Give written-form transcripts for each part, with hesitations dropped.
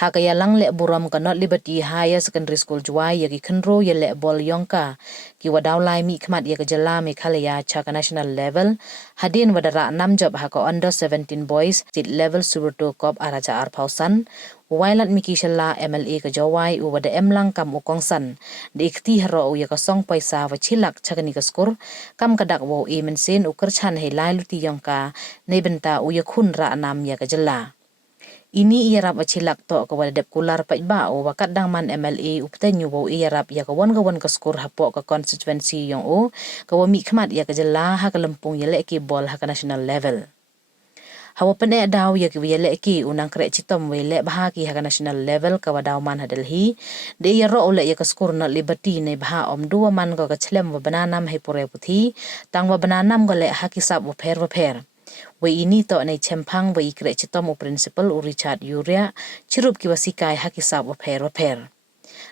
Hakaya lang le buram kanot Liberty Higher Secondary School juai yagi kenro ye le bol yongka ki wadaw lai mihkhmat ye jylla Meghalaya chaka national level hadin wadara 6 job haka under 17 boys state level Subroto Cup araja arpausan Wailadmiki jylla MLA ke jawai wada emlang kam ukongsan di ikti haro ye song paisa wachilak chakani ke skor kam kadak wo emensen ukerchan he lai luti yongka nebenta uye khun ra nam ye jylla. Ini yarap wachilak to ke wadadep kular pajba o wakat dangman MLA uptenyu wo yarap ya kawan ke skor hapo ke constituency yang o kawa mihkhmat ya ke jylla ha ke lempung ya leki bol ha ke national level. Hawa pene daw ya ke ya leki unang krek citom we le bahaki ha ke national level ka wadaw man hadelhi de ya ro le ya ke skor na Liberty ne bah om dua man ko ke chlem wa bananam he pore puthi tang wa bananam go le ha ki sap wa pher Wei ini to nei chempang wei krek citom u principal u Richard Yuria cirup ki wasikai hakisap wa pher.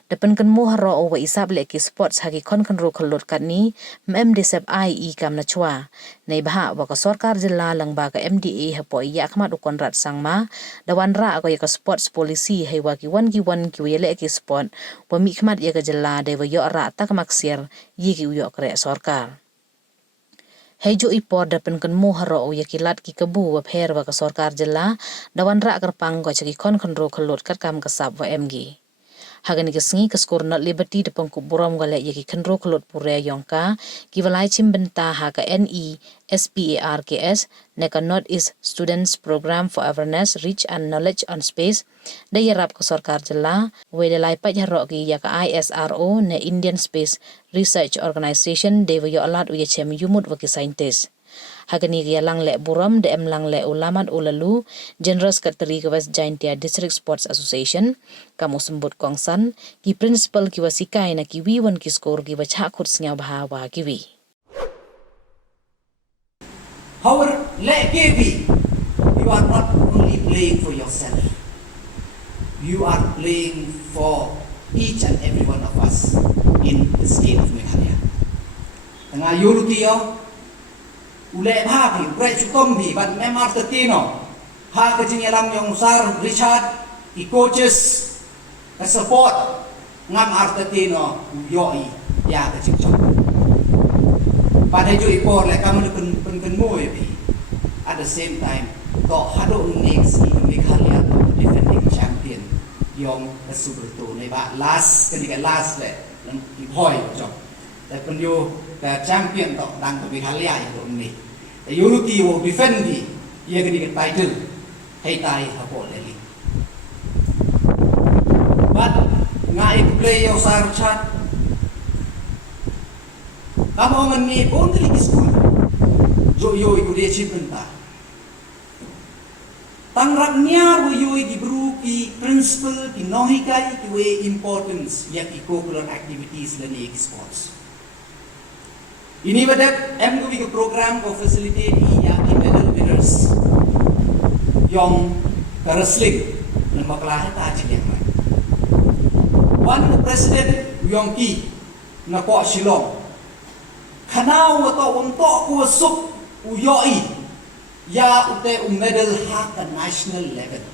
Depan kan mo haro o wei isap le ki sports haki kon ro kholot kat ni MDSF IE kam na chwa nei bah wa ka sarkar jylla lang ba ka MDA hapo ya khmat u konrat sangma dawan ra ko ya ka sports policy hei wa ki wan ki le ki sport wa mihkhmat ya ka jylla de wa yo ra tak maksir yi ki yo krek sarkar. Hejo ipor dapen kan mo haro o yakilat ki kebu wa pher wa ka sarkar jylla dawan ra kerpang ko chaki kon ro kholot kat kam kasap wa MG. Hagani ke sengi ke skor not Liberty depan ku buram gale yaki khenro kholot pure yongka ki walai chim benta ha ka NE SPARKS ne ka North East Students Program for Awareness Reach and Knowledge on Space de yarap ka sarkar jylla we de lai paj haro ki ya ka ISRO ne Indian Space Research Organization de yo alat uye chem yumut wa ki scientist. Hagani ki lang le buram de lang le ulamat ulalu General Secretary ke West Jaintia District Sports Association kamu sembut kongsan ki principal ki wasikai na ki wi wan ki skor ki wacha khut snya bha wa ki wi. However, let be, you are not only playing for yourself. You are playing for each and every one of us in the state of Meghalaya. Tengah yulutiyo, ule bhapi, ule chutombi, but memar tetino, ha kejinyalam yang usar Richard, i coaches, the support, ngam artetino, yoi, ya kejinjong. Pada jo ipor le kamu pen moe bi. At the same time, to hado next in Meghalaya defending champion yong the Subroto ne ba last ketika last le nang ipoi jo. Dan pen yo the champion to dang ke Meghalaya yo ni. The unity will defend di ye ketika title hai tai hapo le li. But ngai play yo sar chat kamu meni boundary school, jo yo ikut achievement ta. Tangrak niar wo yo diburu ki principle ki nohikai ki way importance ya ki curricular activities lani sports. Ini badap MGV ke program ko facilitate ya ki medal winners yang wrestling lama kelah ta achieve yang. One president yang ki na ko Shillong Kanau atau untuk kuasuk uyoi ya ute medal hak ke national level.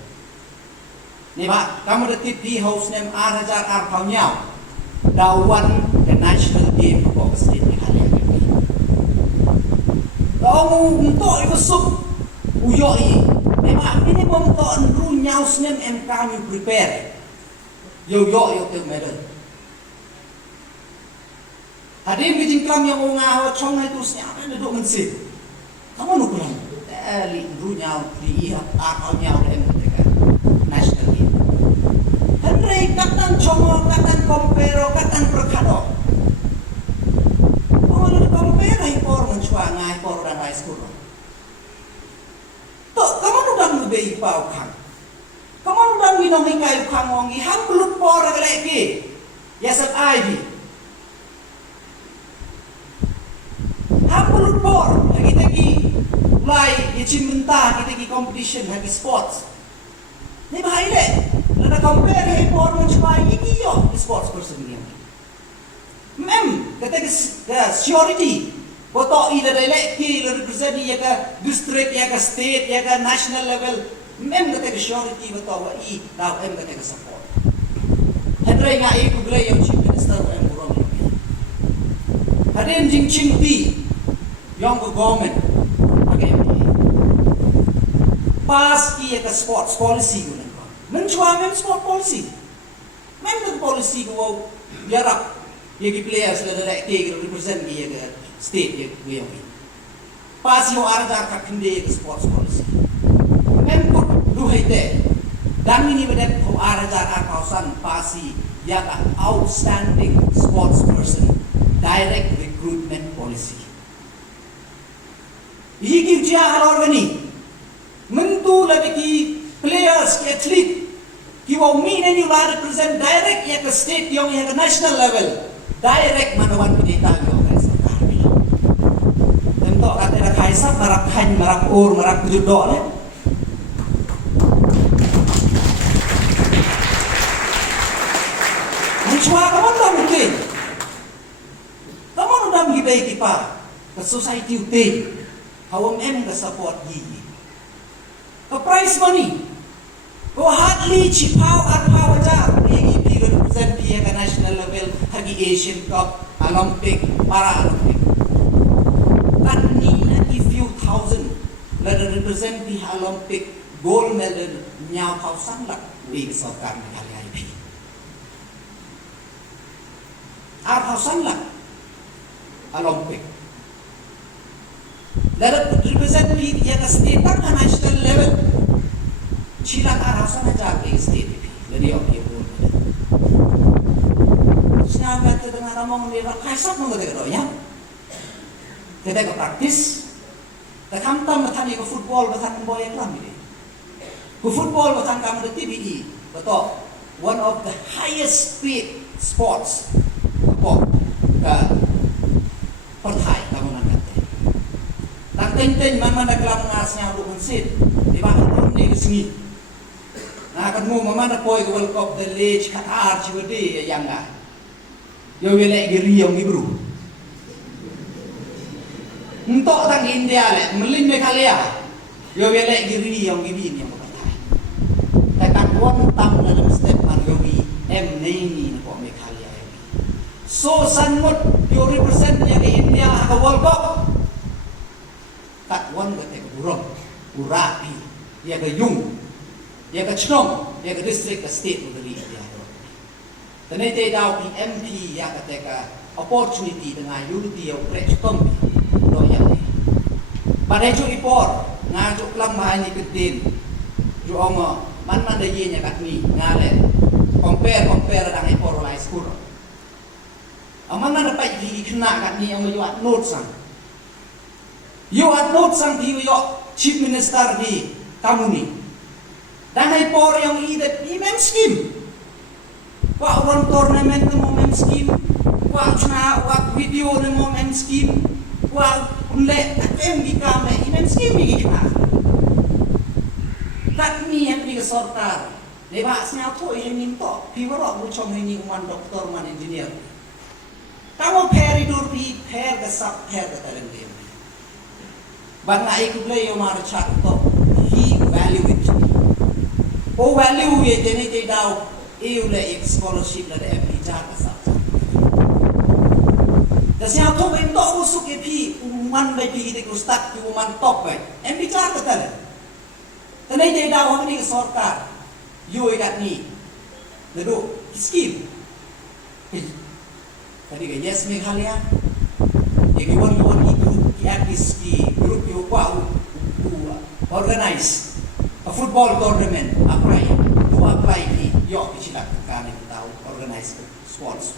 Ni ba, kamu datip di house nem arajar arpaunyau dawan ke national game ko ke state Meghalaya. Kamu untuk kuasuk uyoi. Ni ba, ini pun untuk runyau nem kami prepare. Yo ute medal. Hadim bijing klam yang ngah chong hai tu snya ada duduk mensit. Kamu nu kurang. Li runyau di akau nyau dem ketika national game. Henry katan chongo katan compare katan perkado. Kamu compare hai por menchua ngai por dan high school. To kamu nu dang bei pau khang. Kamu nu dang winong kai khang ngongi ham belut por lagi. Yasat ID. Hampir por lagi mulai yacin mentah kita competition lagi sports. Ni bahaya le. Lada compare hai por mencuba ini yo sports person ni. Kata security. Foto ida le ki represent ya ke district ya ke state ya ke national level. Kata ke surety betul i dau em ke support Henry ngai ku glei yang chief minister em burong hadin jing ching ti yang ke government okay pas ki ke sports policy ku nan men chua mem sport policy mem the policy ku yarap ye ki players la da ke represent ki ye state ye ku ye pas yo arja ka khinde ke sports policy mem ku du haite dan ini bedet ko arja ka kausan pasi ya ka outstanding sports person direct recruitment policy Higi dia halor gani mentu lagi ki players ki athlete ki wo mi ne ni la represent direct ya ke state yang ya ke national level direct manawan penita yo ka sarkar ni tentu kata ada kaisar marap khan marap or marap judo le Mencuak kamu tak mungkin kamu udah mengibay kita ke society uti Hawam em ka support gigi. Ka prize money. Ko hardly chipaw at pawajar. Igi pigo represent piya ka national level. Hagi Asian Cup, Olympic, Para-Olympic. That ni a few thousand. Lada represent piya Olympic gold medal. Nyaw kausan lak. Wig sarkar ni kali IP. Ar kausan lak. Olympic. Lalu represent lead yang ke state tak ke national level. Cila arah sana jaga state ini. Jadi okey pun. Senang kata dengan ramang mereka kaisap mengerti tak ya? Kita ke praktis. Kita kamtam bertanya ke football bertanya boy kelam ini. Ke football bertanya kamu ke TVE. Betul. One of the highest paid sports. Apa? Ke pertai kamu nak. Teng-teng mana kelam ngasnya untuk mensit di bawah ni kesini. Nah kan mu mana koi World Cup the League Qatar ciwede yang enggak. Yo welek giri yang ibru. Untuk tang India le melin Meghalaya. Yo welek giri yang ibin yang bertai. Tekan wan tam dalam step margogi M9 ko Meghalaya. So sanmut yo represent yang India ke World Cup. Tak wan ke burung, urapi, dia ke yung, dia ke chnong, dia ke district ke state untuk dia. Tenai dia tahu MP yang kata opportunity dengan unity yang fresh tom, lo yang ni. Pada itu ipor, ngajuk kelam mahal ni kedin, jo oma, man dah ye nya kat ni, ngale, compare dengan ipor lain sekur. Aman dapat gigi kena kat ni yang menjual note sang. You are not sang yo chief minister di tamu ni. Dan ay por yung idet mem scheme. Wa run tournament mo mem scheme. Wa chna wa video mo mem scheme. Wa unle atem di kame mem scheme gi kna. Tak ni yang di sarkar. Leba snya to yung minto. Piwaro mo chong ni man doktor man engineer. Kamu peri dur pi per ke sap per ke talent. But na ikut le yo mar chat to he value it. O value ye jene te dau eu le ek scholarship la de every jar ka sa. Da sia to ben to usuk e pi man bai pi de ko start ki man top bai. Every jar ka tale. Tane te dau ha ni ka sarkar. Yo e kat ni. Le do scheme. Tadi ke yes Meghalaya. Ye one group ki artist ki group yo pa organize a football tournament apply ni yo ki sila kan ni tahu organize sports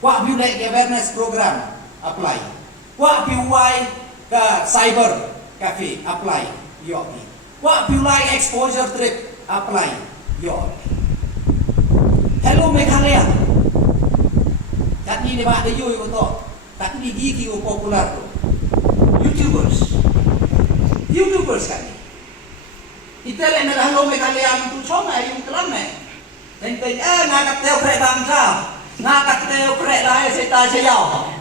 wa bi like awareness program apply wa bi why ka cyber cafe apply yo ki wa bi like exposure trip apply yo hello Meghalaya kat ni ba de yo yo to kat ni gigi o popular YouTubers kan ni. Kita le nak halo Meghalaya tu chong ai yung kelam ai. Dan pe ngakat teo krek bangsa. Ngakat teo krek lai seta sayau.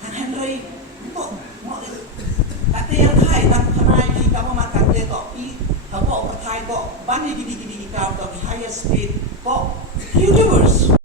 Kan Henry untuk mo. Kate yang kai tak kenai ki kamu makan te to i. Kamu ko bani gidi gidi ikaw to higher speed po you do